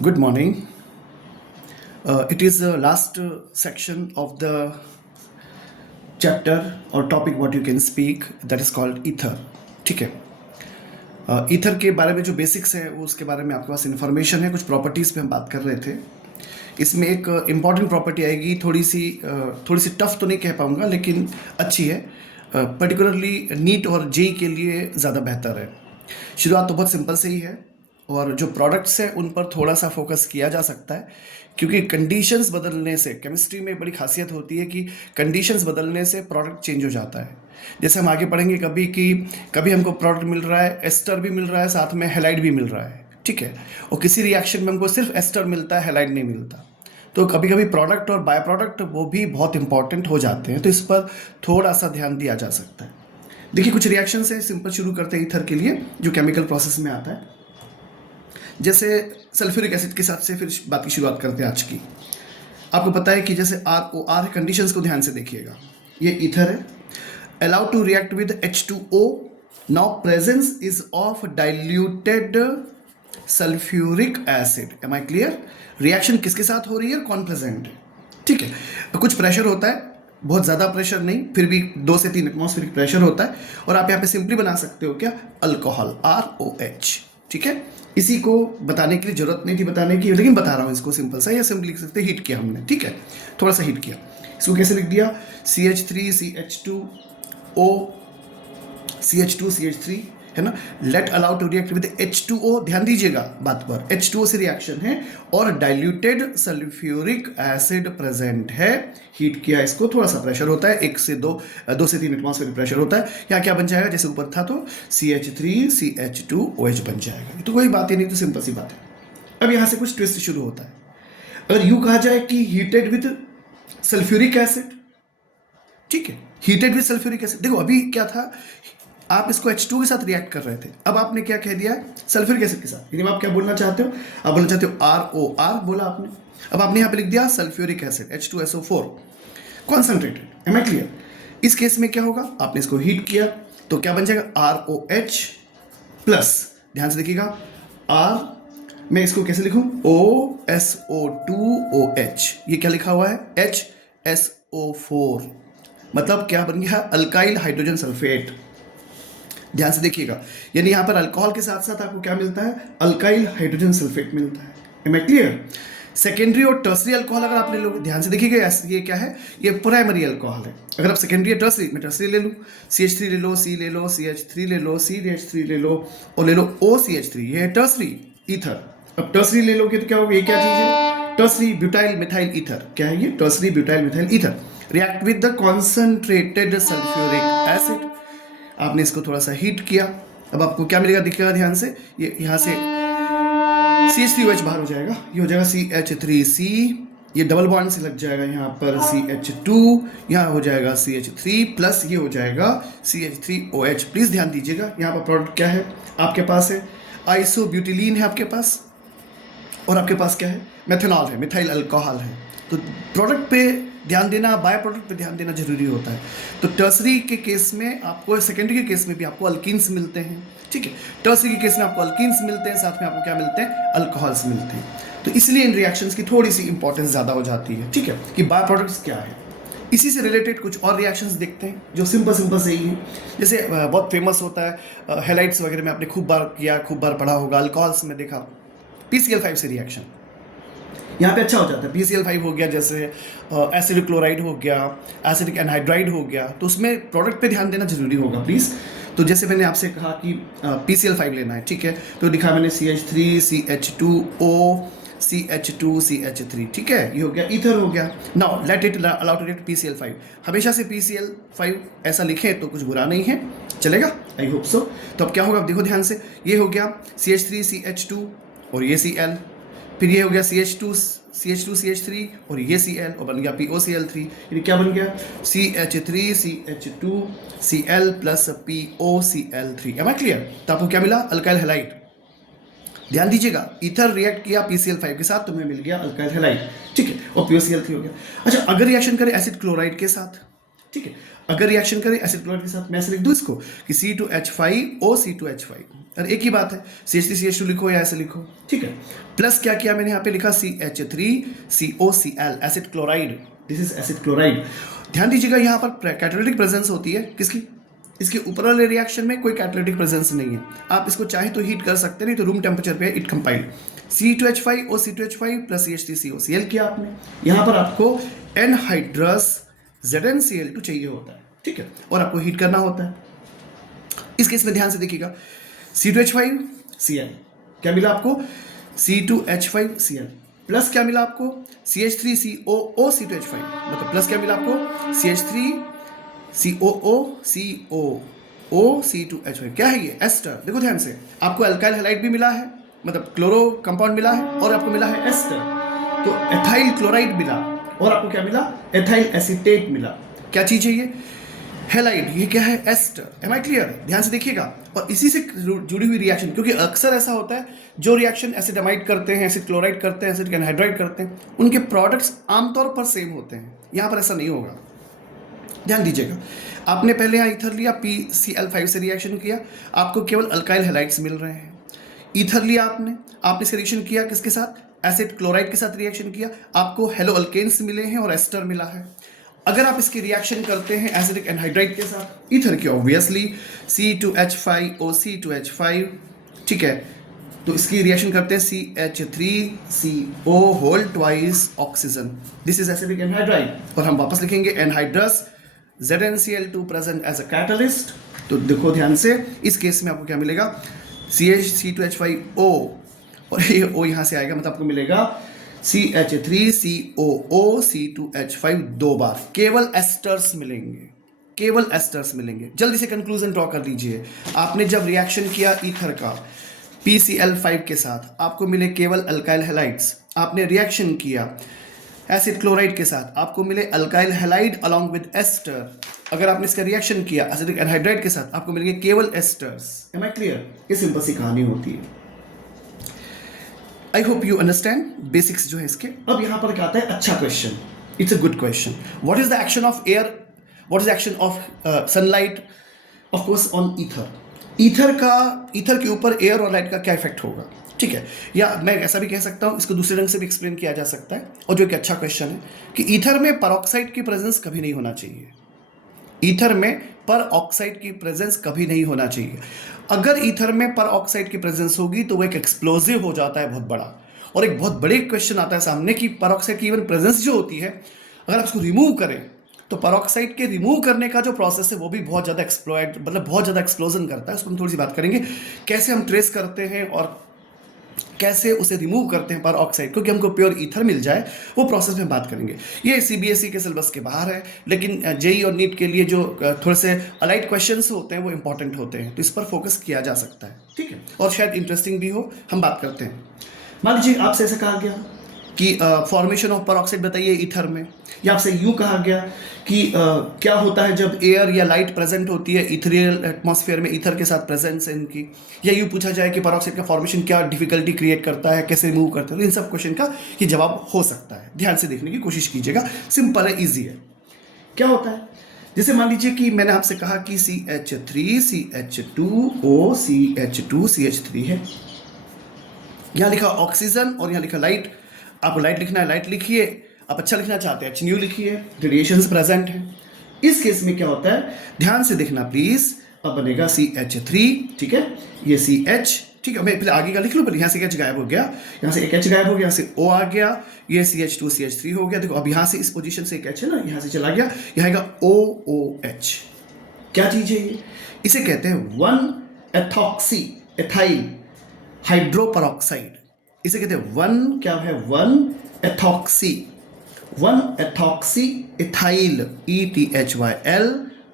Good morning. It is the last section of the chapter or topic what you can speak that is called ether. ठीक है. Ether के बारे में जो basics है वो उसके बारे में आपके पास इन्फॉर्मेशन है. कुछ प्रॉपर्टीज़ पे हम बात कर रहे थे. इसमें एक इम्पॉर्टेंट प्रॉपर्टी आएगी, थोड़ी सी टफ तो नहीं कह पाऊँगा लेकिन अच्छी है. पर्टिकुलरली नीट और जेई के लिए ज़्यादा बेहतर है. शुरुआत तो बहुत सिंपल से ही है और जो प्रोडक्ट्स हैं उन पर थोड़ा सा फोकस किया जा सकता है, क्योंकि कंडीशंस बदलने से केमिस्ट्री में बड़ी खासियत होती है कि कंडीशंस बदलने से प्रोडक्ट चेंज हो जाता है. जैसे हम आगे पढ़ेंगे कभी कि कभी हमको प्रोडक्ट मिल रहा है, एस्टर भी मिल रहा है, साथ में हैलाइड भी मिल रहा है. ठीक है. और किसी रिएक्शन में हमको सिर्फ एस्टर मिलता है, हैलाइड नहीं मिलता. तो कभी कभी प्रोडक्ट और बाय प्रोडक्ट वो भी बहुत इंपॉर्टेंट हो जाते हैं. तो इस पर थोड़ा सा ध्यान दिया जा सकता है. देखिए कुछ रिएक्शन है, सिंपल शुरू करते हैं ईथर के लिए जो केमिकल प्रोसेस में आता है. जैसे सल्फ्यूरिक एसिड के साथ से फिर बात की शुरुआत करते हैं आज की. आपको पता है कि जैसे ROR कंडीशंस को ध्यान से देखिएगा. ये ईथर है. Allow to react with H2O. Now presence is of diluted sulphuric acid. Am I clear? Reaction किसके साथ हो रही है, कौन प्रेजेंट है. ठीक है. कुछ प्रेशर होता है, बहुत ज़्यादा प्रेशर नहीं, फिर भी 2 से 3 एटमॉस्फेरिक प्रेशर होता है. और आप यहाँ पे सिंपली बना सकते हो क्या, अल्कोहल ROH. ठीक है. इसी को बताने के लिए जरूरत नहीं थी बताने की, लेकिन बता रहा हूँ इसको सिंपल सा. या सिंपल लिख सकते हीट किया हमने. ठीक है. थोड़ा सा हीट किया. इसको कैसे लिख दिया, CH3CH2O CH2CH3 है ना. Let allow to react with H2O. ध्यान दीजिएगा बात पर, H2O से रिएक्शन है और डाइल्यूटेड सल्फ्यूरिक एसिड प्रेजेंट है. हीट किया इसको, थोड़ा सा प्रेशर होता है, 1 से 2 से 3 एटमॉस्फेरिक प्रेशर होता है. यहाँ क्या बन जाएगा, जैसे ऊपर था तो CH3CH2OH बन जाएगा. तो कोई बात ही नहीं, तो सिंपल सी बात है. अब यहाँ से कुछ ट्विस्ट शुरू होता है. अगर यूँ कहा जाए कि हीटेड विद सल्फ्यूरिक एसिड. ठीक है. Heated with sulphuric acid. देखो अभी क्या था, आप इसको H2 के साथ रिएक्ट कर रहे थे. अब आपने क्या कह दिया, सल्फ्यूरिक एसिड के साथ. यानी आप क्या बोलना चाहते हो, आप बोलना चाहते हो ROR बोला आपने. अब आपने यहाँ पे लिख दिया sulphuric acid H2SO4 concentrated. Am I clear? इस केस में क्या होगा, आपने इसको हीट किया तो क्या बन जाएगा, ROH प्लस, ध्यान से देखिएगा, R मैं इसको कैसे लिखूं, OSO2OH. ये क्या लिखा हुआ है, HSO4. मतलब क्या बन गया, अल्काइल हाइड्रोजन सल्फेट. ध्यान से देखिएगा, यानी यहाँ पर अल्कोहल के साथ साथ आपको क्या मिलता है, अल्काइल हाइड्रोजन सल्फेट मिलता है. Am I clear? सेकेंडरी और टर्सरी अल्कोहल अगर आप ले लो, ध्यान से देखिएगा, ये क्या है, ये प्राइमरी अल्कोहल है. अगर आप सेकेंडरी या टर्सरी, मैं टर्सरी ले लूँ, CH3 ले लो, C ले लो, CH3 ले लो, CH3 ले लो और ले लो OCH3. ये है टर्सरी ईथर. अब टर्सरी ले लोगे तो क्या होगा, ये क्या चीज़ है, टर्सरी ब्यूटाइल मिथाइल ईथर. क्या है ये, tertiary butyl methyl ether. React with the concentrated sulphuric acid. आपने इसको थोड़ा सा हीट किया. अब आपको क्या मिलेगा, दिखेगा ध्यान से, ये यहाँ से CH3OH बाहर हो जाएगा. ये हो जाएगा CH3C. ये डबल बॉन्ड से लग जाएगा यहाँ पर CH2. यहाँ हो जाएगा CH3 प्लस ये हो जाएगा CH3OH. प्लीज़ ध्यान दीजिएगा, यहाँ पर प्रोडक्ट क्या है आपके पास है, आइसोब्यूटिलीन है आपके पास, और आपके पास क्या है, मेथनॉल है, मिथाइल अल्कोहल है. तो प्रोडक्ट पे ध्यान देना, बाय प्रोडक्ट पे ध्यान देना जरूरी होता है. तो टर्सरी के केस में आपको, सेकेंडरी के केस में भी आपको अल्कीन्स मिलते हैं. ठीक है. टर्सरी के केस में आपको अल्कीन्स मिलते हैं, साथ में आपको क्या मिलते हैं, अल्कोहल्स मिलते हैं. तो इसलिए इन रिएक्शंस की थोड़ी सी इंपॉर्टेंस ज़्यादा हो जाती है. ठीक है, कि बाय प्रोडक्ट्स क्या है. इसी से रिलेटेड कुछ और रिएक्शंस देखते हैं जो सिंपल से ही है. जैसे बहुत फेमस होता है, हेलाइड्स वगैरह में आपने खूब बार किया, खूब बार पढ़ा होगा. अल्कोहल्स में देखा PCl5 से रिएक्शन यहाँ पे अच्छा हो जाता है. PCl5 हो गया, जैसे एसिडिक क्लोराइड हो गया, एसिडिक एनहाइड्राइड हो गया. तो उसमें प्रोडक्ट पे ध्यान देना जरूरी होगा प्लीज़. तो जैसे मैंने आपसे कहा कि PCl5 लेना है. ठीक है. तो लिखा मैंने CH3CH2O CH2CH3. ठीक है, ये हो गया, ईथर हो गया. Now let it allow to react PCl5. हमेशा से PCl5 ऐसा लिखें तो कुछ बुरा नहीं है, चलेगा, आई होप सो. तो अब क्या होगा, अब देखो ध्यान से, ये हो गया CH3CH2 और ये Cl. फिर ये हो गया CH2CH3 और ये Cl और बन गया POCl3. यानी क्या बन गया, CH3CH2Cl plus POCl3. M I clear? तो आपको क्या मिला, अल्काइल हैलाइड. ध्यान दीजिएगा, ईथर रिएक्ट किया PCl5 के साथ, तुम्हें मिल गया अल्काइल हैलाइड. ठीक है, और POCl3 हो गया. अच्छा, अगर रिएक्शन करें एसिड क्लोराइड के साथ, ठीक है, अगर रिएक्शन करें एसिड क्लोराइड के साथ, मैं ऐसे लिख दूं इसको कि C2H5O C2H5, अरे एक ही बात है, CH3CH2 लिखो या ऐसे लिखो, ठीक है। प्लस क्या किया मैंने यहाँ पे लिखा CH3COCl, acid chloride, this is acid chloride. ध्यान दीजिएगा यहाँ पर कैटालिटिक प्रेजेंस होती है किसकी, इसके ऊपर वाले रिएक्शन में कोई कैटालिटिक प्रेजेंस नहीं है। आप इसको चाहे तो हीट कर सकते हैं, नहीं तो रूम टेम्परेचर पे it compile. C2H5O C2H5 plus CH3COCl किया आपने, यहाँ पर आपको एनहाइड्रस ZnCl2 चाहिए होता है, ठीक है, और आपको हीट करना होता है। इस केस में ध्यान से देखिएगा, C2H5Cl क्या मिला आपको, C2H5Cl प्लस क्या मिला आपको, CH3COO C2H5, मतलब प्लस क्या मिला आपको, CH3COO C2H5, क्या है ये, एस्टर। देखो ध्यान से, आपको अल्काइल हैलाइड भी मिला है, मतलब क्लोरो कंपाउंड मिला है, और आपको मिला है एस्टर, तो एथाइल क्लोराइड मिला, और आपको क्या मिला, एथाइल एसीटेट मिला। क्या चीज है ये, हैलाइड, ये क्या है, एस्टर। एम आई क्लियर, ध्यान से देखिएगा। और इसी से जुड़ी हुई रिएक्शन, क्योंकि अक्सर ऐसा होता है जो रिएक्शन एसिडामाइड करते हैं, एसिड क्लोराइड करते हैं, एसिड एनहाइड्राइड करते हैं, उनके प्रोडक्ट्स आमतौर पर सेम होते हैं। यहाँ पर ऐसा नहीं होगा, ध्यान दीजिएगा। आपने पहले यहाँ ईथर लिया, PCl5 से रिएक्शन किया, आपको केवल अल्काइल हैलाइड्स मिल रहे हैं। ईथर लिया आपने इसका रिएक्शन किया किसके साथ, एसिड क्लोराइड के साथ रिएक्शन किया, आपको हेलो अल्केन्स मिले हैं और एस्टर मिला है। अगर आप इसकी रिएक्शन करते हैं एसिडिक एनहाइड्राइड के साथ, ईथर की ऑब्वियसली C2H5O C2H5, ठीक है, तो इसकी रिएक्शन करते हैं CH3CO whole twice oxygen, this is acidic anhydride. और हम वापस लिखेंगे anhydrous ZnCl2 present as a catalyst. तो देखो ध्यान से, इस केस में आपको क्या मिलेगा, C2H5O, और ये O यहाँ से आएगा, मतलब आपको मिलेगा CH3COO C2H5 दो बार, केवल एस्टर्स मिलेंगे, केवल एस्टर्स मिलेंगे। जल्दी से कंक्लूजन ड्रॉ कर लीजिए। आपने जब रिएक्शन किया ईथर का PCl5 के साथ, आपको मिले केवल अल्काइल हैलाइड्स। आपने रिएक्शन किया एसिड क्लोराइड के साथ, आपको मिले alkyl halide along with ester. अगर आपने इसका रिएक्शन किया एसिडिक एनहाइड्राइड के साथ, आपको मिलेंगे केवल एस्टर्स। एम आई क्लियर, ये सिंपल सी कहानी होती है। I hope you understand basics जो है इसके। अब यहां पर क्या आता है, अच्छा question, it's a good question. What is the action of air, what is the action of sunlight of course on ether. Ether के ऊपर एयर और लाइट का क्या इफेक्ट होगा, ठीक है, या मैं ऐसा भी कह सकता हूं, इसको दूसरे ढंग से भी एक्सप्लेन किया जा सकता है, और जो एक अच्छा क्वेश्चन है कि ईथर में परऑक्साइड की प्रेजेंस कभी नहीं होना चाहिए। ईथर में पर ऑक्साइड की प्रेजेंस कभी नहीं होना चाहिए। अगर ईथर में पर ऑक्साइड की प्रेजेंस होगी तो वो एक एक्सप्लोजिव हो जाता है बहुत बड़ा, और एक बहुत बड़े क्वेश्चन आता है सामने कि पर ऑक्साइड की इवन प्रेजेंस जो होती है, अगर आप उसको रिमूव करें तो पर ऑक्साइड के रिमूव करने का जो प्रोसेस है वो भी बहुत ज़्यादा एक्सप्लॉइट, मतलब बहुत ज़्यादा एक्सप्लोजन करता है। उसको हम थोड़ी सी बात करेंगे, कैसे हम ट्रेस करते हैं और कैसे उसे रिमूव करते हैं पर ऑक्साइड, क्योंकि हमको प्योर ईथर मिल जाए, वो प्रोसेस में बात करेंगे। ये CBSE के सिलेबस के बाहर है, लेकिन JEE और नीट के लिए जो थोड़े से अलाइड क्वेश्चंस होते हैं वो इंपॉर्टेंट होते हैं, तो इस पर फोकस किया जा सकता है, ठीक है, और शायद इंटरेस्टिंग भी हो, हम बात करते हैं। मान लीजिए आपसे ऐसा कहा गया कि फॉर्मेशन ऑफ परऑक्साइड बताइए ईथर में, या आपसे यूँ कहा गया कि क्या होता है जब एयर या लाइट प्रेजेंट होती है इथेरियल एटमॉस्फेयर में, ईथर के साथ प्रेजेंस है इनकी, या यूँ पूछा जाए कि परऑक्साइड का फॉर्मेशन क्या डिफिकल्टी क्रिएट करता है, कैसे रिमूव करता है, तो इन सब क्वेश्चन का ये जवाब हो सकता है। ध्यान से देखने की कोशिश कीजिएगा, सिंपल है, ईजी है। क्या होता है, जैसे मान लीजिए कि मैंने आपसे कहा कि CH3CH2O CH2CH3 है, यहाँ लिखा ऑक्सीजन और यहाँ लिखा लाइट। आपको लाइट लिखना है, लाइट लिखिए, आप अच्छा लिखना चाहते हैं HNU लिखिए, रेडिएशंस प्रेजेंट हैं। इस केस में क्या होता है, ध्यान से देखना प्लीज। अब बनेगा CH3, ठीक है, ये CH, ठीक है, मैं पहले आगे का लिख लूँ, पहले यहाँ से H गायब हो गया, यहाँ से एक H गायब हो गया, यहाँ से O आ गया, ये CH2 CH3 हो गया। देखो अब यहाँ से इस पोजीशन से एक H है ना, यहाँ से चला गया, यहाँ आएगा OOH। क्या चीज है ये, इसे कहते हैं 1-एथॉक्सी एथाइल हाइड्रोपरऑक्साइड। इसे कहते हैं 1-एथॉक्सी एथाइल ETHYL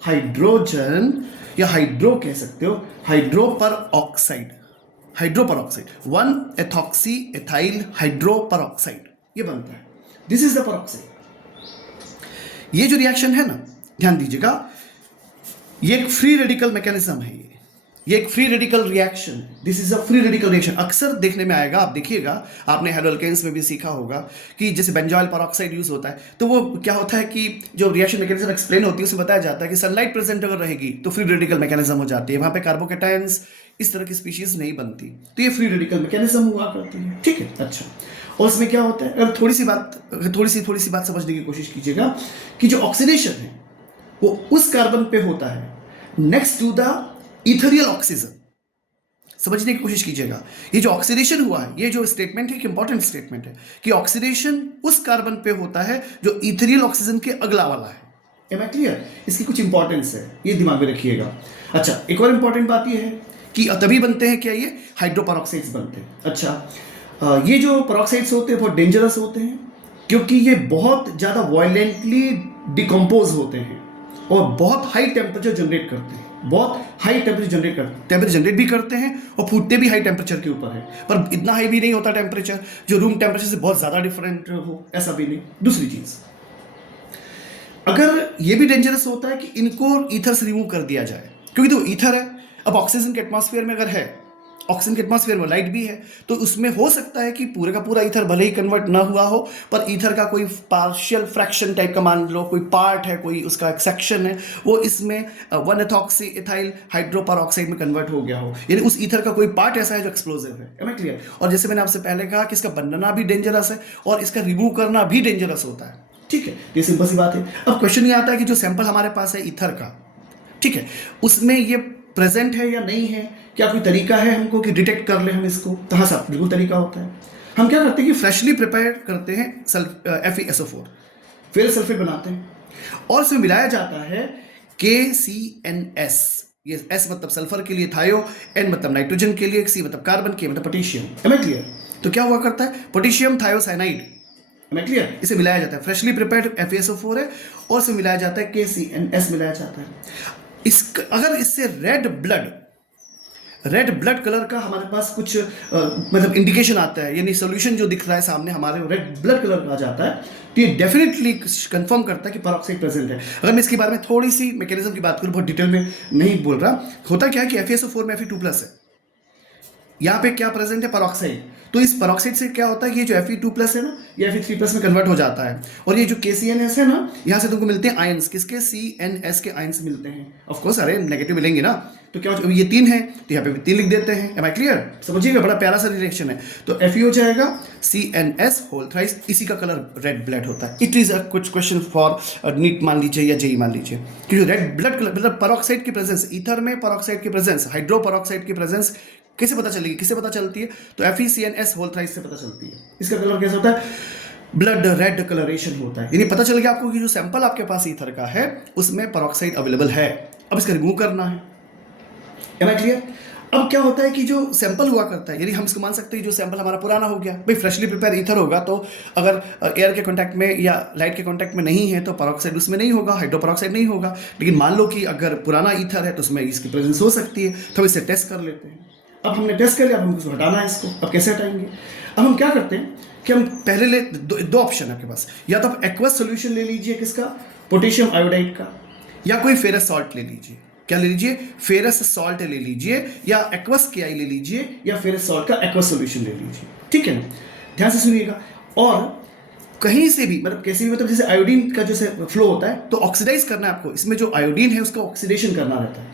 हाइड्रोजन, या हाइड्रो कह सकते हो, हाइड्रोपरऑक्साइड 1-एथॉक्सी एथाइल हाइड्रोपरऑक्साइड, ये बनता है, दिस इज द परऑक्साइड। ये जो रिएक्शन है ना, ध्यान दीजिएगा, ये एक फ्री रेडिकल मैकेनिज्म है, ये एक free radical reaction, this is a free radical reaction. अक्सर देखने में आएगा, आप देखिएगा, आपने हेलोल्केन्स में भी सीखा होगा कि जैसे बेंजोइल पेरोक्साइड यूज होता है, तो वो क्या होता है कि जो रिएक्शन मैकेनिज्म एक्सप्लेन होती है उसमें बताया जाता है कि सनलाइट प्रेजेंट अगर रहेगी तो फ्री रेडिकल मैकेनिज्म हो जाती है, वहां पे कार्बोकेटायंस इस तरह की स्पीशीज नहीं बनती, तो ये फ्री रेडिकल मैकेनिज्म हुआ करती है। ठीक है, अच्छा। और उसमें क्या होता है, अगर थोड़ी सी बात समझने की कोशिश कीजिएगा कि जो ऑक्सीडेशन है वो उस कार्बन पे होता है next to the ethereal oxygen. समझने की कोशिश कीजिएगा, ये जो ऑक्सीडेशन हुआ है, ये जो स्टेटमेंट है, एक इंपॉर्टेंट स्टेटमेंट है कि ऑक्सीडेशन उस कार्बन पे होता है जो इथेरियल ऑक्सीजन के अगला वाला है। Am I clear? इसकी कुछ इंपॉर्टेंस है, ये दिमाग में रखिएगा। अच्छा, एक और इंपॉर्टेंट बात ये है कि तभी बनते हैं क्या, ये हाइड्रोपेरोक्साइड्स बनते हैं। अच्छा, ये जो पेरोक्साइड्स होते हैं बहुत डेंजरस होते हैं क्योंकि ये बहुत ज़्यादा वायलेंटली डिकम्पोज होते हैं और बहुत हाई टेम्परेचर जनरेट करते हैं, बहुत हाई टेम्परेचर जनरेट भी करते हैं और फूटते भी हाई टेम्परेचर के ऊपर है, पर इतना हाई भी नहीं होता टेम्परेचर जो रूम टेम्परेचर से बहुत ज़्यादा डिफरेंट हो, ऐसा भी नहीं। दूसरी चीज़, अगर ये भी डेंजरस होता है कि इनको ईथर से रिमूव कर दिया जाए, क्योंकि तो ईथर है, अब ऑक्सीजन के एटमॉस्फेयर में अगर है, ऑक्सीजन के एटमॉस्फेयर में लाइट भी है, तो उसमें हो सकता है कि पूरे का पूरा ईथर भले ही कन्वर्ट ना हुआ हो, पर ईथर का कोई पार्शियल फ्रैक्शन टाइप का मान लो, कोई पार्ट है, कोई उसका सेक्शन है, वो इसमें 1-एथॉक्सी इथाइल हाइड्रोपेरोक्साइड में कन्वर्ट हो गया हो, यानी उस ईथर का कोई पार्ट ऐसा है जो एक्सप्लोसिव है। Am I clear? और जैसे मैंने आपसे पहले कहा कि इसका बनना भी डेंजरस है और इसका रिमूव करना भी डेंजरस होता है। ठीक है, ये सिंपल सी बात है। अब क्वेश्चन ये आता है कि जो सैंपल हमारे पास है ईथर का, ठीक है, उसमें ये प्रेजेंट है या नहीं है, क्या कोई तरीका है हमको कि डिटेक्ट कर ले हम इसको? तो हाँ साहब, बिल्कुल तरीका होता है। हम क्या करते हैं कि फ्रेशली प्रिपेयर करते हैं FeSO4, फिर सल्फेट बनाते हैं और इसमें मिलाया जाता है KCNS। ये S मतलब सल्फर के लिए थायो, N मतलब नाइट्रोजन के लिए, C मतलब कार्बन, K मतलब पोटेशियम। है मैं क्लियर? तो क्या हुआ करता है, पोटेशियम थायोसाइनाइड, मैं क्लियर, इसे मिलाया जाता है, फ्रेशली प्रिपेयर्ड FeSO4 है और इसे मिलाया जाता है KCNS मिलाया जाता है। अगर इससे रेड ब्लड कलर का हमारे पास कुछ मतलब इंडिकेशन आता है, यानी सोल्यूशन जो दिख रहा है सामने हमारे रेड ब्लड कलर का आ जाता है, तो ये डेफिनेटली कंफर्म करता है कि पेरोक्साइड प्रेजेंट है। अगर मैं इसके बारे में थोड़ी सी मैकेनिज्म की बात करूं, बहुत डिटेल में नहीं बोल रहा, होता क्या है कि FeSO4 में Fe2+ है, यहाँ पे क्या प्रेजेंट है, पेरोक्साइड। तो इस पेरोक्साइड से क्या होता है, ये जो Fe2+ है ना, ये Fe3+ में कन्वर्ट हो जाता है, और ये जो KCNS है ना, यहाँ से तुमको मिलते हैं आयंस, किसके, CNS के आयंस मिलते हैं। ऑफ कोर्स अरे नेगेटिव मिलेंगे ना, तो क्या हो, ये 3 है तो यहाँ पे 3 लिख देते हैं। Am I clear? समझिएगा, बड़ा प्यारा सा रिएक्शन है। तो Fe हो जाएगा CNS होल थ्राइस, इसी का कलर रेड ब्लड होता है। इट इज अ कुछ क्वेश्चन फॉर नीट मान लीजिए या JEE मान लीजिए कि जो रेड ब्लड कलर मतलब पेरोक्साइड की प्रेजेंस, ईथर में पेरोक्साइड की प्रेजेंस, हाइड्रोपेरोक्साइड की प्रेजेंस कैसे पता चलेगी, किससे पता चलती है, तो FeCNS होल थ्राइस से पता चलती है। इसका कलर कैसा होता है, ब्लड रेड कलरेशन होता है, यानी पता चल गया आपको कि जो सैंपल आपके पास ईथर का है उसमें पेरोक्साइड अवेलेबल है, अब इसका रिमूव करना है। Am I clear? अब क्या होता है कि जो सैंपल हुआ करता है, यानी हम इसको मान सकते हैं जो सैंपल हमारा पुराना हो गया, भाई फ्रेशली प्रिपेयर ईथर होगा तो अगर एयर के कांटेक्ट में या लाइट के कांटेक्ट में नहीं है तो पेरोक्साइड उसमें नहीं होगा, हाइड्रोपेरोक्साइड नहीं होगा। लेकिन मान लो कि अगर पुराना ईथर है तो उसमें इसकी प्रेजेंस हो सकती है, तो हम इसे टेस्ट कर लेते हैं। अब हमने टेस्ट कर लिया, अब हमको इसको हटाना है इसको। अब कैसे हटाएंगे? अब हम क्या करते हैं कि हम पहले दो ऑप्शन है आपके पास, या तो आप एक्वस सोल्यूशन ले लीजिए, किसका, पोटेशियम आयोडाइड का, या कोई फेरस सॉल्ट ले लीजिए। क्या ले लीजिए, फेरस सॉल्ट ले लीजिए, या एक्वस KI ले लीजिए, या फेरस सॉल्ट का एक्वस सोल्यूशन ले लीजिए। ठीक है ना, ध्यान से सुनिएगा। और कहीं से भी मतलब कैसे भी, मतलब जैसे आयोडीन का जैसे फ्लो होता है तो ऑक्सीडाइज करना है आपको, इसमें जो आयोडीन है उसका ऑक्सीडेशन करना रहता है।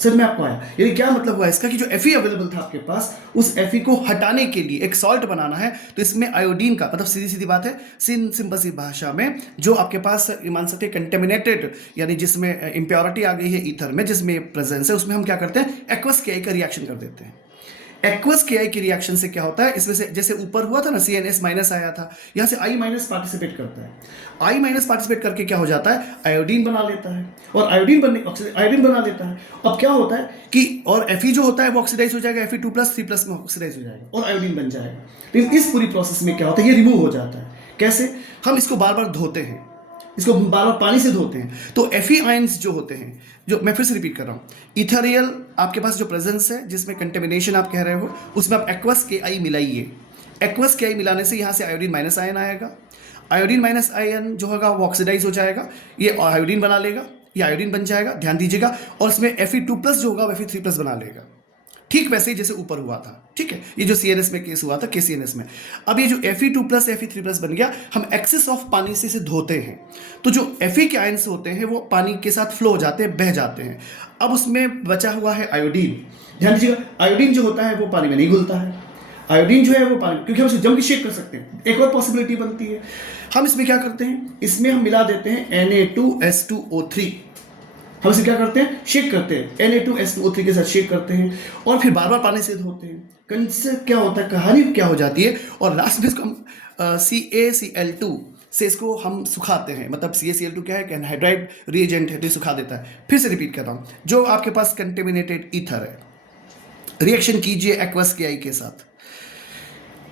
सर में आपको आया, यानी क्या मतलब हुआ इसका कि जो Fe अवेलेबल था आपके पास, उस Fe को हटाने के लिए एक सॉल्ट बनाना है, तो इसमें आयोडीन का मतलब सीधी सीधी बात है, सिंपल सी भाषा में जो आपके पास मान सकते हैं कंटेमिनेटेड, यानी जिसमें इम्प्योरिटी आ गई है ईथर में, जिसमें प्रेजेंस है, उसमें हम क्या करते हैं, एक्वस KI का रिएक्शन कर देते हैं। एक्वस KI की रिएक्शन से क्या होता है, इसमें से जैसे ऊपर हुआ था ना CNS- आया था, यहाँ से I- पार्टिसिपेट करता है, I- पार्टिसिपेट करके क्या हो जाता है, आयोडीन बना लेता है, और आयोडीन बना लेता है। अब क्या होता है कि और Fe जो होता है वो ऑक्सीडाइज हो जाएगा, Fe2+ 3+ में ऑक्सीडाइज हो जाएगा और आयोडीन बन जाएगा। लेकिन इस पूरी प्रोसेस में क्या होता है, ये रिमूव हो जाता है। कैसे? हम इसको बार बार धोते हैं, इसको बार बार पानी से धोते हैं, तो Fe आयंस जो होते हैं, जो मैं फिर से रिपीट कर रहा हूँ, इथेरियल आपके पास जो प्रेजेंस है जिसमें कंटेमिनेशन आप कह रहे हो, उसमें आप एक्वस KI मिलाइए। एक्वस KI मिलाने से यहाँ से आयोडीन -आयन आएगा, आयोडीन -आयन जो होगा वो ऑक्सीडाइज हो जाएगा, ये आयोडीन बना लेगा, ये आयोडीन बन जाएगा, ध्यान दीजिएगा, और इसमें Fe2+ जो होगा वो Fe3+ बना लेगा, ठीक वैसे ही जैसे ऊपर हुआ था। ठीक है, ये जो CNS में केस हुआ था, KCNS में। अब ये जो Fe2+ Fe3+ बन गया, हम एक्सेस ऑफ पानी से इसे धोते हैं, तो जो Fe के आयंस होते हैं वो पानी के साथ फ्लो हो जाते हैं, बह जाते हैं। अब उसमें बचा हुआ है आयोडीन, ध्यान दीजिएगा, आयोडीन जो होता है वो पानी में नहीं घुलता है, आयोडीन जो है वो पानी, क्योंकि हम उसे जम के शेक कर सकते हैं। एक और पॉसिबिलिटी बनती है, हम इसमें क्या करते हैं, इसमें हम मिला देते हैं Na2S2O3, हम इसे क्या करते हैं, शेक करते हैं, Na2S2O3 के साथ शेक करते हैं, और फिर बार बार पानी से धोते हैं। कंसे क्या होता है, कहानी क्या हो जाती है, और लास्ट में इसको हम CaCl2 से इसको हम सुखाते हैं, मतलब CaCl2 क्या है, एनहाइड्राइड रिएजेंट है, तो सुखा देता है। फिर से रिपीट कर रहा हूँ, जो आपके पास कंटेमिनेटेड ईथर है, रिएक्शन कीजिए एक्वस के आई के साथ,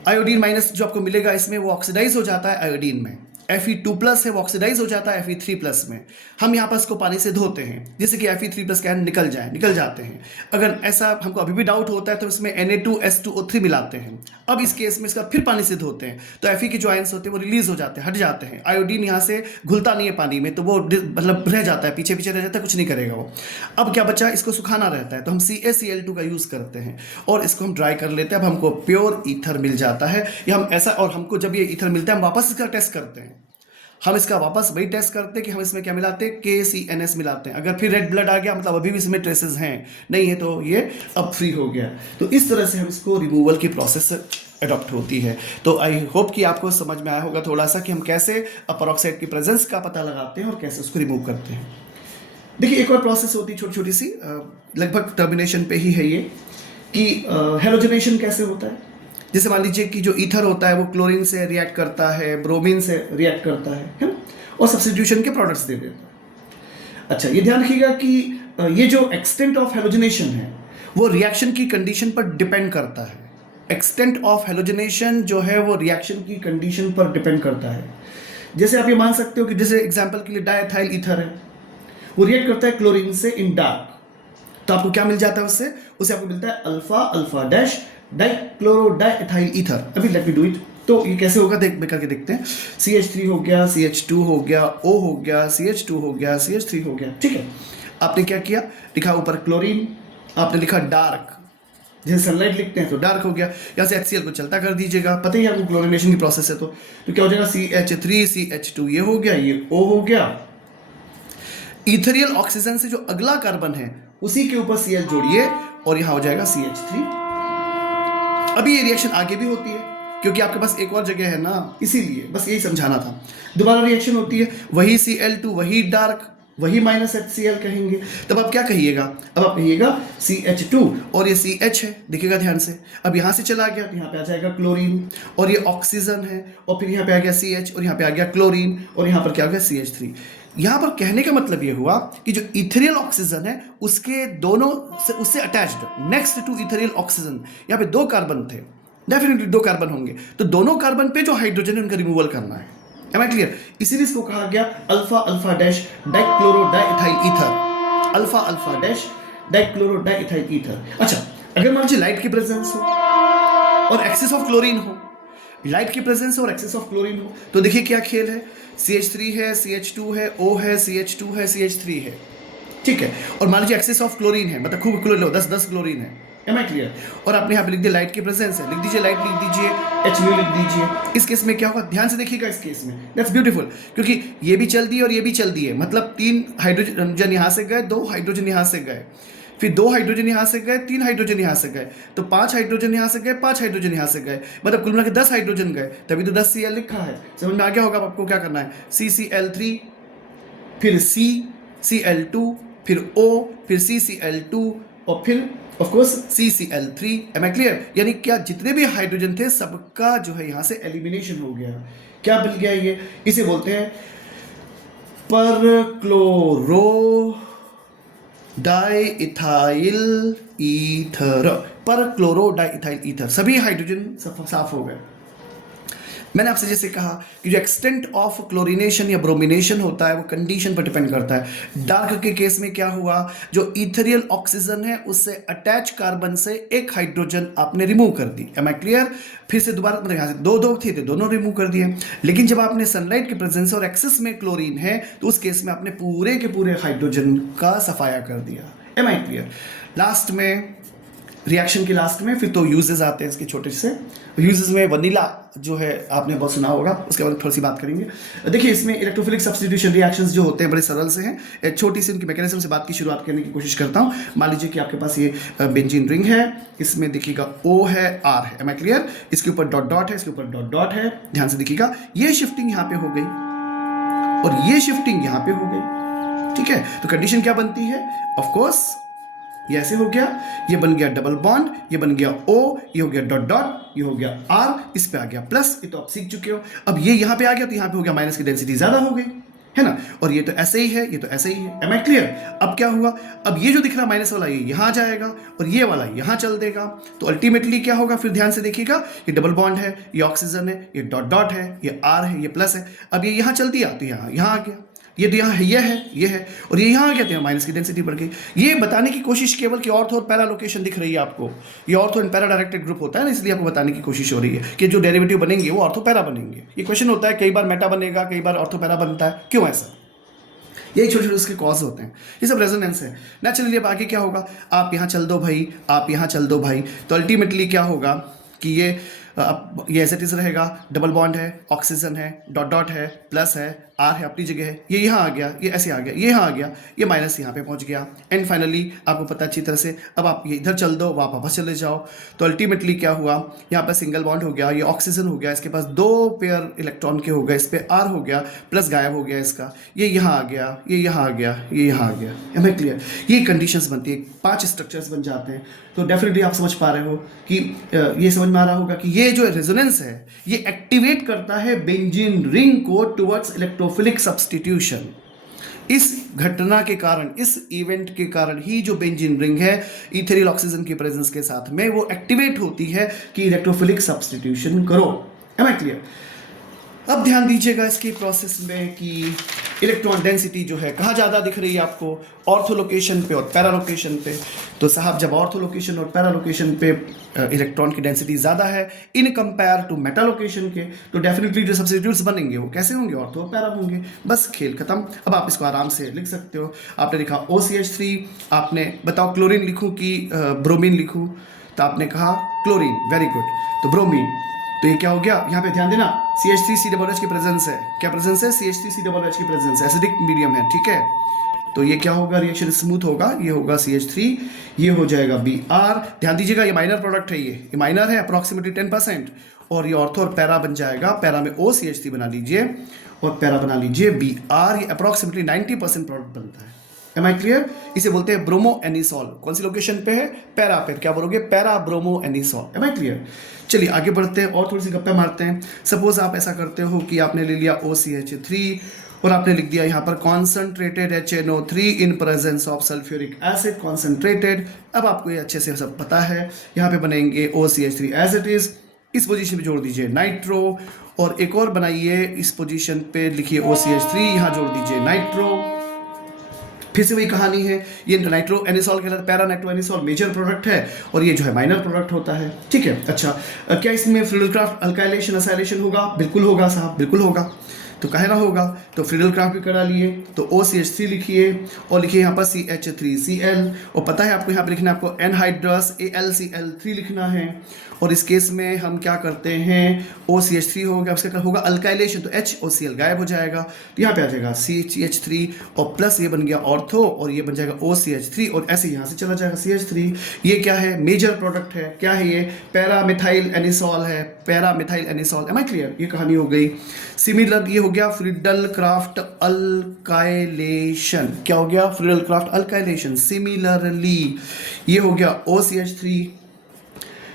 आयोडीन माइनस जो आपको मिलेगा इसमें वो ऑक्सीडाइज हो जाता है आयोडीन में, Fe2+ है वो ऑक्सीडाइज हो जाता है Fe3+ में। हम यहाँ पर इसको पानी से धोते हैं जिससे कि Fe3+ क्या निकल जाते हैं। अगर ऐसा हमको अभी भी डाउट होता है तो इसमें Na2S2O3 मिलाते हैं। अब इस केस में इसका फिर पानी से धोते हैं तो Fe के जो आयंस होते हैं वो रिलीज हो जाते हैं, हट जाते हैं। आयोडीन यहाँ से घुलता नहीं है पानी में, तो वो मतलब रह जाता है, पीछे पीछे रह जाता है, कुछ नहीं करेगा वो। अब क्या बचा, इसको सुखाना रहता है, तो हम CaCl2 का यूज़ करते हैं और इसको हम ड्राई कर लेते हैं। अब हमको प्योर ईथर मिल जाता है, या हम ऐसा, और हमको जब ये ईथर मिलता है हम वापस इसका टेस्ट करते हैं। हम इसका वापस वही टेस्ट करते हैं कि हम इसमें क्या मिलाते हैं, KCNS मिलाते हैं। अगर फिर रेड ब्लड आ गया मतलब अभी भी इसमें ट्रेसेस हैं, नहीं है तो ये अब फ्री हो गया। तो इस तरह से हम इसको रिमूवल की प्रोसेस अडॉप्ट होती है। तो आई होप कि आपको समझ में आया होगा थोड़ा सा कि हम कैसे पेरोक्साइड की प्रेजेंस का पता लगाते हैं और कैसे उसको रिमूव करते हैं। देखिए एक और प्रोसेस होती है छोटी छोटी सी, लगभग टर्मिनेशन पे ही है ये, कि हेलोजनेशन कैसे होता है। जैसे मान लीजिए कि जो ईथर होता है वो क्लोरीन से रिएक्ट करता है, ब्रोमीन से रिएक्ट करता है ना, और सब्स्टिट्यूशन के प्रोडक्ट्स दे देता है। अच्छा, ये ध्यान रखिएगा कि ये जो एक्सटेंट ऑफ हेलोजनेशन है वो रिएक्शन की कंडीशन पर डिपेंड करता है। एक्सटेंट ऑफ हेलोजनेशन जो है वो रिएक्शन की कंडीशन पर डिपेंड करता है। जैसे आप ये मान सकते हो कि जैसे एग्जाम्पल के लिए डायथाइल ईथर है, वो रिएक्ट करता है क्लोरीन से इन डार्क, तो आपको क्या मिल जाता है उससे आपको मिलता है alpha alpha dash dichlorodiethyl ether. अभी लेट मी डू इट। तो ये कैसे होगा करके देखते हैं। CH3 हो गया, CH2 हो गया, O हो गया, CH2 हो गया, CH3 हो गया। ठीक है, आपने क्या किया, लिखा ऊपर क्लोरीन, आपने लिखा डार्क, जैसे सनलाइट लिखते हैं तो डार्क हो गया। यहाँ से HCl को चलता कर दीजिएगा, पता ही आपको क्लोरिनेशन की प्रोसेस है। तो क्या हो जाएगा, CH3 CH2 ये हो गया, ये O हो गया। ईथरियल ऑक्सीजन से जो अगला कार्बन है उसी के ऊपर Cl जोड़िए और यहाँ हो जाएगा CH3। अभी ये रिएक्शन आगे भी होती है क्योंकि आपके पास एक और जगह है ना, इसीलिए बस यही समझाना था। दोबारा रिएक्शन होती है, वही Cl2, वही डार्क, वही -HCl कहेंगे। तब आप क्या कहिएगा, अब आप कहिएगा CH2 और ये CH है, देखिएगा ध्यान से। अब यहाँ से चला गया तो यहाँ पे आ जाएगा क्लोरीन, और ये ऑक्सीजन है, और फिर यहाँ पे आ गया CH, और यहाँ पे आ गया क्लोरीन, और यहाँ पर क्या हो गया CH3। यहाँ पर कहने का मतलब ये हुआ कि जो इथेरियल ऑक्सीजन है उसके दोनों से उससे attached next to ethereal oxygen यहाँ पे 2 कार्बन थे, डेफिनेटली 2 कार्बन होंगे, तो दोनों कार्बन पे जो हाइड्रोजन है उनका रिमूवल करना है। Am I clear? इसीलिए इसको कहा गया alpha alpha dash dichlorodiethyl ether, alpha alpha dash dichlorodiethyl ether. अच्छा, अगर मान लीजिए लाइट की प्रेजेंस हो और एक्सेस ऑफ क्लोरीन हो, लाइट की प्रेजेंस और एक्सेस ऑफ क्लोरीन हो, तो देखिए क्या खेल है, CH3 है, CH2 है, O है, CH2 है, CH3 है, ठीक है। और मान लीजिए एक्सेस ऑफ क्लोरीन है, मतलब खूब क्लोरीन लो, 10 क्लोरीन है। Am I clear? और आपने यहाँ पे लिख दिया लाइट की प्रेजेंस है, लिख दीजिए लाइट, लिख दीजिए H म्यू, लिख दीजिए। इस केस में क्या होगा, ध्यान से देखिएगा इस केस में, दैट्स ब्यूटीफुल, क्योंकि ये भी चल दी और ये भी चल दी है, मतलब 3 हाइड्रोजन यहाँ से गए, 2 हाइड्रोजन यहाँ से गए, फिर 2 हाइड्रोजन यहाँ से गए, 3 हाइड्रोजन यहाँ से गए, तो 5 हाइड्रोजन यहाँ से गए, 5 हाइड्रोजन यहाँ से गए, मतलब कुल मिला के 10 हाइड्रोजन गए, तभी तो 10 Cl लिखा है। समझ में आ गया होगा आपको क्या करना है, CCl3, फिर CCl2, फिर O, फिर CCl2, और फिर of course CCl3। Am I clear? यानी क्या जितने भी हाइड्रोजन थे सबका जो है यहाँ से एलिमिनेशन हो गया। क्या मिल गया ये, इसे बोलते हैं परक्लोरो डाइइथाइल ईथर, परक्लोरो डाइइथाइल ईथर। सभी हाइड्रोजन साफ हो गए। मैंने आपसे जैसे कहा कि जो एक्सटेंट ऑफ क्लोरीनेशन या ब्रोमिनेशन होता है वो कंडीशन पर डिपेंड करता है। डार्क के केस में क्या हुआ, जो इथेरियल ऑक्सीजन है उससे अटैच कार्बन से एक हाइड्रोजन आपने रिमूव कर दी। M I clear? फिर से दोबारा मतलब यहाँ से दो थे तो दोनों रिमूव कर दिए। लेकिन जब आपने सनलाइट के प्रेजेंस और एक्सेस में क्लोरीन है तो उस केस में आपने पूरे के पूरे हाइड्रोजन का सफाया कर दिया। Am I clear? लास्ट में रिएक्शन के लास्ट में फिर तो यूजेस आते हैं इसके छोटे से। यूजेस में वनीला जो है आपने बहुत सुना होगा, उसके बाद थोड़ी सी बात करेंगे। देखिए इसमें इलेक्ट्रोफिलिक सब्स्टिट्यूशन रिएक्शंस जो होते हैं बड़े सरल से हैं। एक छोटी सी उनकी मैकेनिज्म से बात की शुरुआत करने की कोशिश करता हूँ। मान लीजिए कि आपके पास ये बेंजीन रिंग है, इसमें देखिएगा O है, R है। Am I clear? इसके ऊपर डॉट डॉट है, इसके ऊपर डॉट डॉट है। ध्यान से देखिएगा, ये शिफ्टिंग यहाँ पे हो गई और ये शिफ्टिंग यहाँ पे हो गई। ठीक है, तो कंडीशन क्या बनती है? ऑफकोर्स ये ऐसे हो गया, ये बन गया डबल बॉन्ड, ये बन गया O, ये हो गया डॉट डॉट, ये हो गया R, इस पे आ गया प्लस। ये तो आप सीख चुके हो। अब ये यहाँ पे आ गया तो यहाँ पे हो गया माइनस की डेंसिटी ज्यादा हो गई, है ना? और ये तो ऐसे ही है, ये तो ऐसे ही है। Am I clear? अब क्या हुआ, अब ये जो दिख रहा माइनस वाला ये यहाँ जाएगा और ये वाला यहाँ चल देगा। तो अल्टीमेटली क्या होगा, फिर ध्यान से देखिएगा, ये डबल बॉन्ड है, ये ऑक्सीजन है, ये डॉट डॉट है, ये R है, ये प्लस है। अब ये यहाँ चल दिया तो यहाँ आ गया, ये तो यहाँ है, ये है और ये यहाँ आ गया तो माइनस की डेंसिटी बढ़ गई। ये बताने की कोशिश केवल कि ऑर्थो और पैरा लोकेशन दिख रही है आपको। ये ortho and para directed group होता है ना, इसलिए आपको बताने की कोशिश हो रही है कि जो डेरिवेटिव बनेंगे वो ऑर्थो पैरा बनेंगे। ये क्वेश्चन होता है, कई बार मेटा बनेगा, कई बार ऑर्थो पैरा बनता है, क्यों ऐसा? यही छोटे छोटे उसके कॉज होते हैं, ये सब रेजोनेंस है। नेचुरली अब आगे क्या होगा, आप यहाँ चल दो भाई, आप यहाँ चल दो भाई, तो अल्टीमेटली क्या होगा कि ये एज इट इज रहेगा। डबल बॉन्ड है, ऑक्सीजन है, डॉट डॉट है, प्लस है, R है अपनी जगह है, ये यहाँ आ गया, ये ऐसे आ गया, ये यहाँ आ गया, ये माइनस यहाँ पे पहुँच गया। एंड फाइनली आपको पता अच्छी तरह से, अब आप ये इधर चल दो, आप वापस चले जाओ, तो अल्टीमेटली क्या हुआ, यहाँ पर सिंगल बॉन्ड हो गया, ये ऑक्सीजन हो गया, इसके पास 2 पेयर इलेक्ट्रॉन के हो गए, इस पर R हो गया, प्लस गायब हो गया इसका, ये यहाँ आ गया, ये यहाँ आ गया, ये यहाँ आ गया। Am I clear? ये कंडीशंस बनती है, 5 स्ट्रक्चर्स बन जाते हैं। तो डेफिनेटली आप समझ पा रहे हो कि ये समझ में आ रहा होगा कि ये जो रेजोनेंस है ये एक्टिवेट करता है बेंजीन रिंग को टुवर्ड्स इलेक्ट्रोफिलिक सब्स्टिट्यूशन। इस घटना के कारण, इस इवेंट के कारण ही जो बेंजीन रिंग है इथेरियल ऑक्सीजन की प्रेजेंस के साथ में वो एक्टिवेट होती है कि इलेक्ट्रोफिलिक सब्स्टिट्यूशन करो। Am I clear? अब ध्यान दीजिएगा इसकी प्रोसेस में कि इलेक्ट्रॉन डेंसिटी जो है कहाँ ज़्यादा दिख रही है आपको, ऑर्थो लोकेशन पे और पैरा लोकेशन पे। तो साहब जब ऑर्थो लोकेशन और पैरा लोकेशन पे इलेक्ट्रॉन की डेंसिटी ज़्यादा है in compare to meta location के, तो डेफिनेटली जो सब्स्टिट्यूट्स बनेंगे वो कैसे होंगे, ऑर्थो और पैरा होंगे। बस खेल खत्म। अब आप इसको आराम से लिख सकते हो। आपने लिखा OCH3, आपने बताओ क्लोरीन लिखूँ कि ब्रोमीन लिखूँ, तो आपने कहा क्लोरीन, वेरी गुड, तो ब्रोमीन। तो ये क्या हो गया, यहाँ पे ध्यान देना, CH3COOH की प्रेजेंस है। क्या प्रेजेंस है? CH3COOH की प्रेजेंस है, एसिडिक मीडियम है, ठीक है। तो ये क्या होगा, रिएक्शन स्मूथ होगा, ये होगा CH3, ये हो जाएगा Br। ध्यान दीजिएगा ये माइनर प्रोडक्ट है, ये माइनर है अप्रॉक्सीमेटली 10%, और ये ऑर्थो और पैरा बन जाएगा। पैरा में OCH3 बना लीजिए और पैरा बना लीजिए Br, ये अप्रॉक्सीमेटली 90% प्रोडक्ट बनता है। Am I clear? इसे बोलते हैं ब्रोमो एनिसॉल। कौन सी लोकेशन पे है? पैरा पे। क्या बोलोगे? Para bromo anisole. Am I clear? चलिए आगे बढ़ते हैं और थोड़ी सी गप्पे मारते हैं। सपोज आप ऐसा करते हो कि आपने ले लिया OCH3 और आपने लिख दिया यहाँ पर concentrated HNO3 in presence of sulphuric acid concentrated. अब आपको ये अच्छे से सब पता है। यहाँ पे बनेंगे OCH3 एज इट इज, इस पोजीशन पे जोड़ दीजिए नाइट्रो, और एक और बनाइए इस पोजीशन पे लिखिए OCH3, यहाँ जोड़ दीजिए नाइट्रो। फिर से वही कहानी है, ये नाइट्रो एनिसॉल के साथ para nitro anisole major product है और ये जो है माइनर प्रोडक्ट होता है, ठीक है। अच्छा, क्या इसमें फ्रिडलक्राफ्ट अल्काइलेशन असाइलेशन होगा? बिल्कुल होगा साहब, बिल्कुल होगा। तो कहे ना होगा, तो फ्रिडलक्राफ्ट भी करा लिए, तो OCH3 लिखिए और लिखिए यहाँ पर CH3Cl, और पता है आपको यहाँ पर लिखना है, आपको एनहाइड्रस AlCl3 लिखना है। और इस केस में हम क्या करते हैं, OCH3 हो गया, उसका होगा अल्काइलेशन, तो HOCl गायब हो जाएगा, तो यहाँ पे आ जाएगा CH3 और प्लस ये बन गया ऑर्थो और ये बन जाएगा OCH3 और ऐसे यहाँ से चला जाएगा CH3। ये क्या है? मेजर प्रोडक्ट है। क्या है ये? पैरा मिथाइल एनिसॉल है, para methyl anisole. Am I clear? ये कहानी हो गई। सिमिलर ये हो गया फ्रिडलक्राफ्ट अल्काइलेशन। क्या हो गया? Friedel-Crafts alkylation. सिमिलरली ये हो गया OCH3,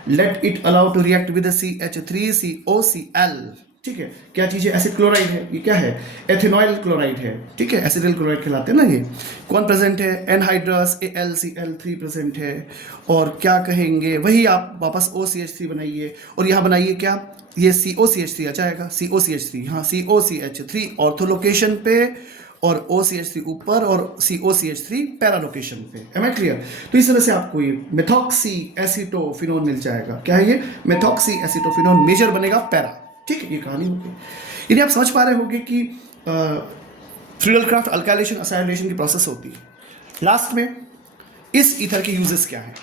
let it allow to react with the CH3COCl, ठीक है। क्या चीज़ है? एसिड क्लोराइड है। ये क्या है? एथेनॉइल क्लोराइड है। ठीक है, एसिडिल क्लोराइड कहलाते हैं ना ये। कौन प्रेजेंट है? एनहाइड्रस AlCl3 प्रेजेंट है। और क्या कहेंगे, वही आप वापस OCH3 बनाइए और यहाँ बनाइए क्या, ये COCH3 आ जाएगा, COCH3, हाँ COCH3 ऑर्थो लोकेशन पे और OCH3 ऊपर और COCH3 पैरा लोकेशन पे। Am I clear? तो इस तरह से आपको ये मेथॉक्सी एसीटोफिनोन मिल जाएगा। क्या है ये? मेथॉक्सी एसीटोफिनोन, मेजर बनेगा पैरा। ठीक है, ये कहानी होगी। यदि आप समझ पा रहे होंगे कि फ्रीडलक्राफ्ट अल्काइलेशन असाइलेशन की प्रोसेस होती है। लास्ट में इस ईथर के यूजेस क्या हैं?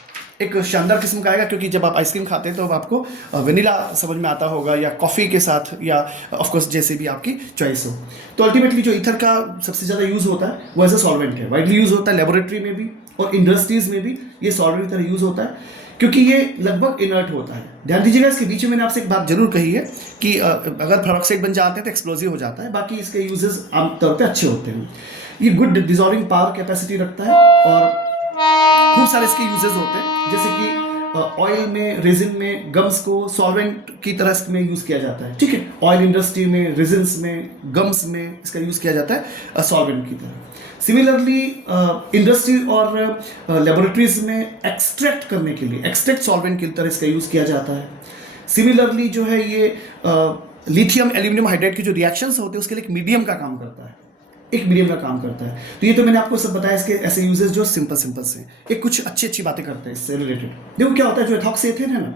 एक शानदार किस्म का आएगा, क्योंकि जब आप आइसक्रीम खाते हैं तो आपको वेनिला समझ में आता होगा, या कॉफ़ी के साथ, या ऑफकोर्स जैसे भी आपकी चॉइस हो। तो अल्टीमेटली जो ईथर का सबसे ज़्यादा यूज़ होता है वो एज अ सॉल्वेंट है। वाइडली यूज़ होता है लेबोरेटरी में भी और इंडस्ट्रीज़ में भी ये सॉल्वेंट की तरह यूज़ होता है, क्योंकि ये लगभग इनर्ट होता है। ध्यान दीजिएगा, इसके बीच में मैंने आपसे एक बात जरूर कही है कि अगर पेरोक्साइड बन जाते हैं तो एक्सप्लोजिव हो जाता है। बाकी इसके यूजेस आमतौर पे अच्छे होते हैं। ये गुड डिजॉल्विंग पावर कैपेसिटी रखता है और खूब सारे इसके यूजेस होते हैं, जैसे कि ऑयल में, रेजिन में, गम्स को सॉल्वेंट की तरह इसमें यूज़ किया जाता है। ठीक है, ऑयल इंडस्ट्री में, रेजिन्स में, गम्स में इसका यूज़ किया जाता है सॉल्वेंट की तरह। सिमिलरली इंडस्ट्री और लेबोरेटरीज में एक्सट्रैक्ट करने के लिए, एक्सट्रैक्ट सॉल्वेंट की तरह इसका यूज़ किया जाता है। सिमिलरली जो है ये लिथियम एल्यूमिनियम हाइड्राइड की जो रिएक्शंस होते हैं उसके लिए एक मीडियम का काम करता है, एक मीडियम का काम करता है। तो ये तो मैंने आपको सब बताया, इसके ऐसे यूजेस जो सिंपल सिंपल से, एक कुछ अच्छी अच्छी बातें करते हैं इससे रिलेटेड। देखो क्या होता है, जो एथॉक्सिएथेन है ना,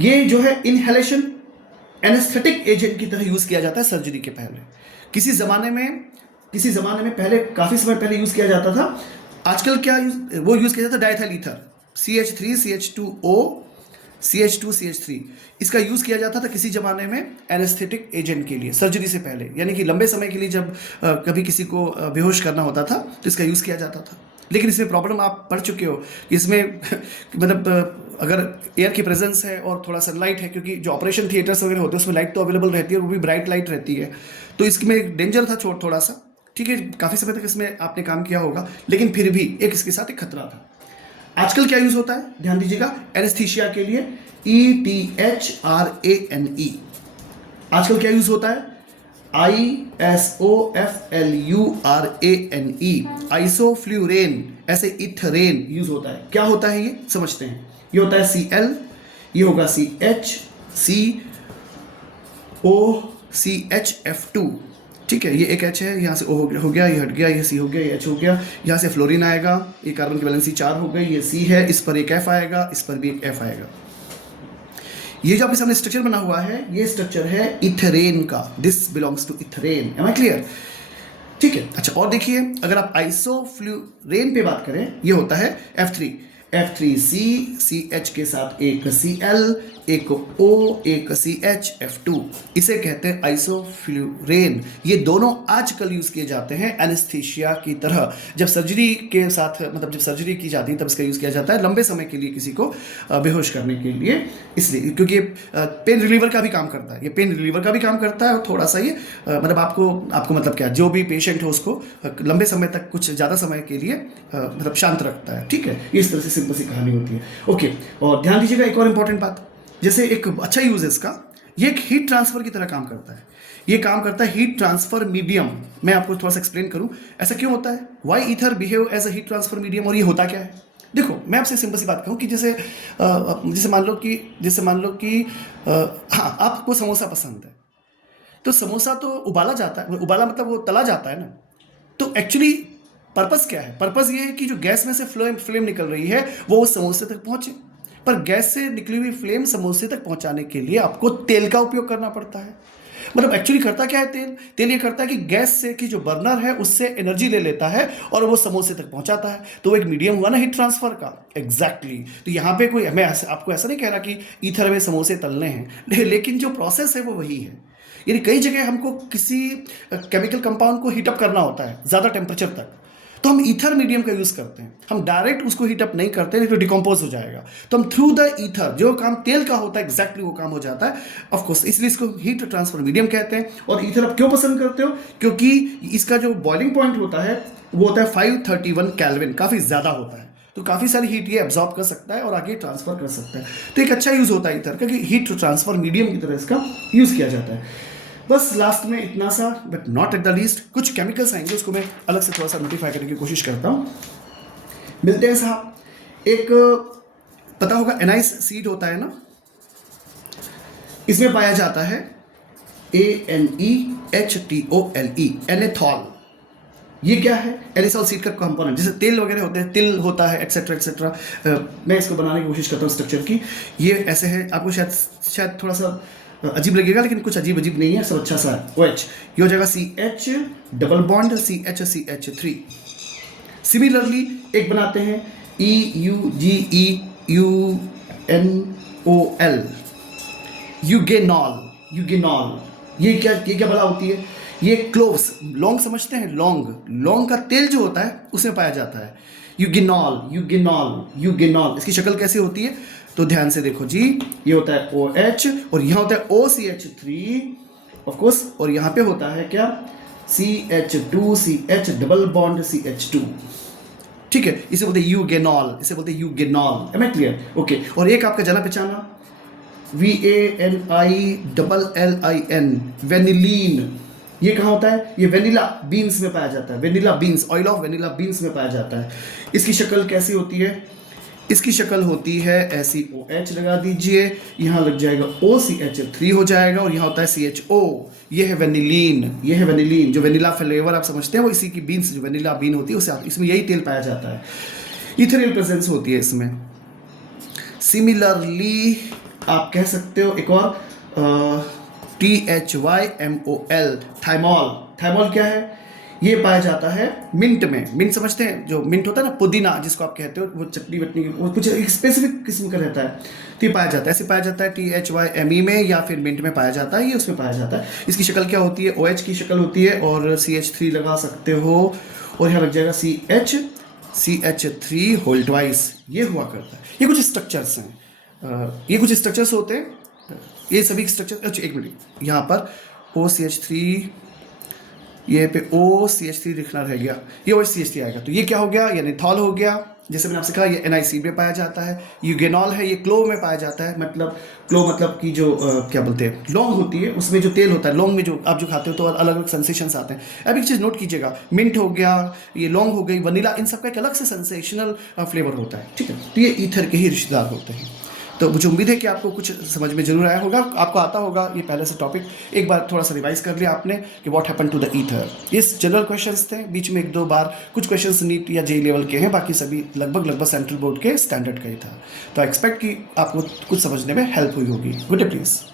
ये जो है इनहेलेशन एनेस्थेटिक एजेंट की तरह यूज किया जाता है सर्जरी के पहले। किसी जमाने में पहले, काफी समय पहले यूज किया जाता था। आजकल क्या वो यूज किया जाता है diethyl ether, CH3 CH2O CH2 CH3, इसका यूज़ किया जाता था किसी ज़माने में एनेस्थेटिक एजेंट के लिए, सर्जरी से पहले, यानी कि लंबे समय के लिए जब कभी किसी को बेहोश करना होता था तो इसका यूज़ किया जाता था। लेकिन इसमें प्रॉब्लम आप पढ़ चुके हो कि इसमें मतलब अगर एयर की प्रेजेंस है और थोड़ा सनलाइट है, क्योंकि जो ऑपरेशन थिएटर्स वगैरह होते हैं उसमें लाइट तो अवेलेबल रहती है और वो भी ब्राइट लाइट रहती है, तो इसमें एक डेंजर था थोड़ा सा। ठीक है, काफ़ी समय तक इसमें आपने काम किया होगा, लेकिन फिर भी एक इसके साथ एक खतरा था। आजकल क्या यूज होता है, ध्यान दीजिएगा, एनेस्थीसिया के लिए ETHRANE। आजकल क्या यूज होता है? ISOFLURANE, आइसोफ्लूरेन, ऐसे इथरेन यूज होता है। क्या होता है ये समझते हैं। ये होता है Cl, ये होगा CHCOCHF2। ठीक है, ये एक H है, यहाँ से O हो गया, ये हट गया, ये C हो गया, ये H हो गया, यहाँ से फ्लोरीन आएगा, ये कार्बन की वैलेंसी 4 हो गई, ये C है, इस पर एक F आएगा, इस पर भी एक F आएगा। ये जो आपके सामने स्ट्रक्चर बना हुआ है, ये स्ट्रक्चर है इथेरेन का। दिस बिलोंग्स टू इथेरेन। Am I clear? ठीक है, अच्छा और देखिए, अगर आप आइसोफ्लूरेन पे बात करें, ये होता है F3C, CH के साथ एक Cl, एक O, एक CH, F2, इसे कहते हैं आइसोफ्लूरेन। ये दोनों आजकल यूज किए जाते हैं एनेस्थीसिया की तरह। जब सर्जरी के साथ, मतलब जब सर्जरी की जाती है तब इसका यूज किया जाता है लंबे समय के लिए किसी को बेहोश करने के लिए, इसलिए क्योंकि पेन रिलीवर का भी काम करता है। ये पेन रिलीवर का भी काम करता है और थोड़ा सा ये मतलब आपको मतलब क्या, जो भी पेशेंट हो उसको लंबे समय तक, कुछ ज़्यादा समय के लिए मतलब शांत रखता है। ठीक है, इस तरह से सिंपल सी कहानी होती है। ओके, और ध्यान दीजिएगा एक और इंपॉर्टेंट बात, जैसे एक अच्छा यूज है इसका, ये एक हीट ट्रांसफर की तरह काम करता है। ये काम करता है हीट ट्रांसफर मीडियम। मैं आपको थोड़ा सा एक्सप्लेन करूं ऐसा क्यों होता है, why ether behave as a heat transfer medium, और ये होता क्या है। देखो, मैं आपसे सिंपल सी बात कहूं कि जैसे मान लो कि हाँ, आपको समोसा पसंद है, तो समोसा तो उबाला जाता है, उबाला मतलब वो तला जाता है ना। तो एक्चुअली पर्पस क्या है? पर्पस ये है कि जो गैस में से फ्लेम निकल रही है वो उस समोसे तक पहुंचे। पर गैस से निकली हुई फ्लेम समोसे तक पहुंचाने के लिए आपको तेल का उपयोग करना पड़ता है। मतलब एक्चुअली करता क्या है तेल ये करता है कि गैस से की जो बर्नर है उससे एनर्जी ले लेता है और वो समोसे तक पहुंचाता है। तो वो एक मीडियम हुआ ना हीट ट्रांसफर का। एग्जैक्टली। तो यहाँ पे कोई, मैं आपको ऐसा नहीं कह रहा कि ईथर में समोसे तलने हैं, लेकिन जो प्रोसेस है वो वही है। यानी कई जगह हमको किसी केमिकल कंपाउंड को हीटअप करना होता है ज़्यादा टेम्परेचर तक, तो हम ईथर मीडियम का यूज़ करते हैं। हम डायरेक्ट उसको हीटअप नहीं करते, नहीं तो डिकम्पोज हो जाएगा। तो हम थ्रू द ईथर, जो काम तेल का होता है एग्जैक्टली वो काम हो जाता है ऑफ कोर्स, इसलिए इसको हीट ट्रांसफर मीडियम कहते हैं। और ईथर आप क्यों पसंद करते हो? क्योंकि इसका जो बॉइलिंग पॉइंट होता है वो होता है 531 केल्विन, काफ़ी ज़्यादा होता है। तो काफ़ी सारी हीट ये एब्जॉर्ब कर सकता है और आगे ट्रांसफ़र कर सकता है। तो एक अच्छा यूज़ होता है ईथर का कि हीट ट्रांसफ़र मीडियम की तरह इसका यूज़ किया जाता है। बस लास्ट में इतना सा, but not at the least, कुछ केमिकल्स आएंगे, उसको मैं अलग से थोड़ा सा नोटिफाई करने की कोशिश करता हूँ। मिलते हैं साहब। एक पता होगा एनाइस सीड होता है ना, इसमें पाया जाता है ANEHTOLE, एनेथॉल। ये क्या है? एलिसॉल सीड का कंपोनेंट, जैसे तेल वगैरह होते हैं, तिल होता है, एक्सेट्रा एक्सेट्रा। मैं इसको बनाने की कोशिश करता हूँ स्ट्रक्चर की। ये ऐसे है, आपको शायद थोड़ा सा अजीब लगेगा, लेकिन कुछ अजीब नहीं है, सब अच्छा सा है। OH ये हो जाएगा CH double bond CH3। Similarly एक बनाते हैं EUGEUNOL, यूगेनॉल। ये क्या बला होती है? ये क्लोव्स, लौंग समझते हैं, लौंग का तेल जो होता है उसमें पाया जाता है। यूगेनॉल। इसकी शक्ल कैसे होती है? तो ध्यान से देखो जी, ये होता है OH और यहाँ होता है OCH3 ऑफ कोर्स, और यहाँ पे होता है क्या? CH2 CH double bond CH2। ठीक है, इसे बोलते हैं eugenol, M I clear? Okay. और एक आपका जाना पहचाना VANILLIN, वेनिलीन। ये कहाँ होता है? ये वेनिला बीन्स में पाया जाता है। Vanilla beans, oil of vanilla beans में पाया जाता है। इसकी शक्ल कैसी होती है? इसकी शक्ल होती है ऐसी, OH लगा दीजिए, यहाँ लग जाएगा OCH3 हो जाएगा, और यहाँ होता है CHO। ये है वेनिलीन, जो वेनिला फ्लेवर आप समझते हैं वो इसी की बीन्स, जो वेनिला बीन होती है उसे, इसमें यही तेल पाया जाता है। इथेनॉल प्रेजेंस होती है इसमें। सिमिलरली आप कह सकते हो एक और THYMOL, थाइमॉल क्या है? ये पाया जाता है मिंट में। मिंट समझते हैं, जो मिंट होता है ना, पुदीना जिसको आप कहते हो, वो चटनी वटनी, वो कुछ एक स्पेसिफिक किस्म का रहता है, तो ये पाया जाता है, ऐसे पाया जाता है THYME में, या फिर मिंट में पाया जाता है, ये उसमें पाया जाता है। इसकी शक्ल क्या होती है? OH की शक्ल होती है, और CH3 लगा सकते हो, और यहाँ लग जाएगा CH3 होल ट्वाइस। ये हुआ करता है। ये कुछ स्ट्रक्चर्स हैं, ये कुछ स्ट्रक्चर्स होते हैं, ये सभी स्ट्रक्चर। अच्छा एक मिनट, यहाँ पर OCH3, ये पे OCH3 लिखना रह गया, ये OCH3 आएगा, तो ये क्या हो गया? ये एनेथॉल हो गया। जैसे मैंने आपसे कहा, ये NiC में पाया जाता है। यूगेनॉल है, ये क्लोव में पाया जाता है। क्लोव मतलब कि जो क्या बोलते हैं, लौंग होती है, उसमें जो तेल होता है, लौंग में जो आप जो खाते हो तो अलग अलग सेंसेशंस आते हैं। अब एक चीज़ नोट कीजिएगा, मिंट हो गया, ये लौंग हो गई, वनीला, इन सब का एक अलग से सेंसेशनल फ्लेवर होता है। ठीक है, तो ये ईथर के ही रिश्तेदार होते हैं। तो मुझे उम्मीद है कि आपको कुछ समझ में जरूर आया होगा, आपको आता होगा ये पहले से टॉपिक, एक बार थोड़ा सा रिवाइज कर लिया आपने कि what happen to the ether. ये जनरल क्वेश्चंस थे, बीच में एक दो बार कुछ क्वेश्चंस नीट या JEE लेवल के हैं, बाकी सभी लगभग सेंट्रल बोर्ड के स्टैंडर्ड का ही था। तो आई एक्सपेक्ट कि आपको कुछ समझने में हेल्प हुई होगी। Good day please.